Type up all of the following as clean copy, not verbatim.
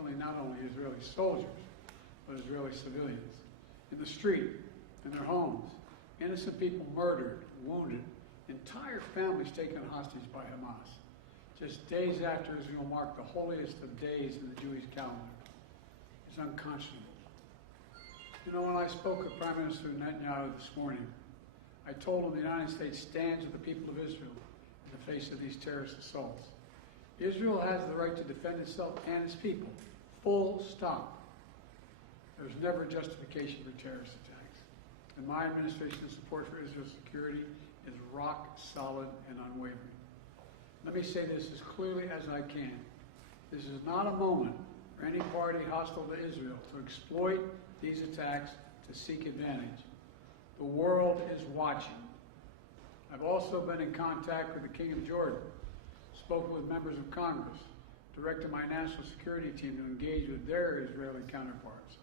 killing not only Israeli soldiers, but Israeli civilians. In the street, in their homes, innocent people murdered, wounded, entire families taken hostage by Hamas, just days after Israel marked the holiest of days in the Jewish calendar. It's unconscionable. You know, when I spoke with Prime Minister Netanyahu this morning, I told him the United States stands with the people of Israel in the face of these terrorist assaults. Israel has the right to defend itself and its people. Full stop. There's never justification for terrorist attacks. And my administration's support for Israel's security is rock solid and unwavering. Let me say this as clearly as I can. This is not a moment for any party hostile to Israel to exploit these attacks to seek advantage. The world is watching. I've also been in contact with the King of Jordan, spoke with members of Congress, directed my national security team to engage with their Israeli counterparts,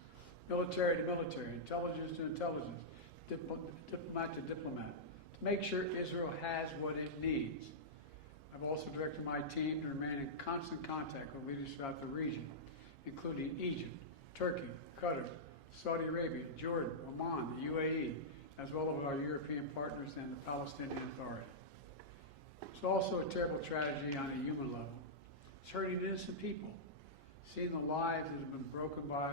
military to military, intelligence to intelligence, diplomat to diplomat, to make sure Israel has what it needs. I've also directed my team to remain in constant contact with leaders throughout the region, including Egypt, Turkey, Qatar, Saudi Arabia, Jordan, Oman, the UAE, as well as our European partners and the Palestinian Authority. It's also a terrible tragedy on a human level. It's hurting innocent people. Seeing the lives that have been broken by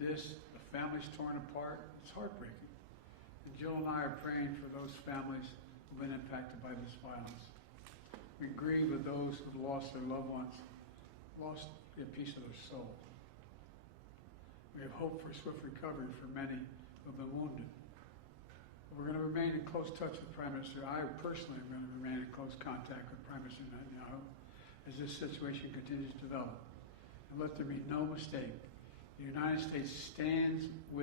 this, the families torn apart, it's heartbreaking. And Jill and I are praying for those families who've been impacted by this violence. We grieve with those who've lost their loved ones, lost a piece of their soul. We have hope for swift recovery for many who have been wounded. We're going to remain in close touch with Prime Minister. I personally am going to remain in close contact with Prime Minister Netanyahu as this situation continues to develop. And let there be no mistake, the United States stands with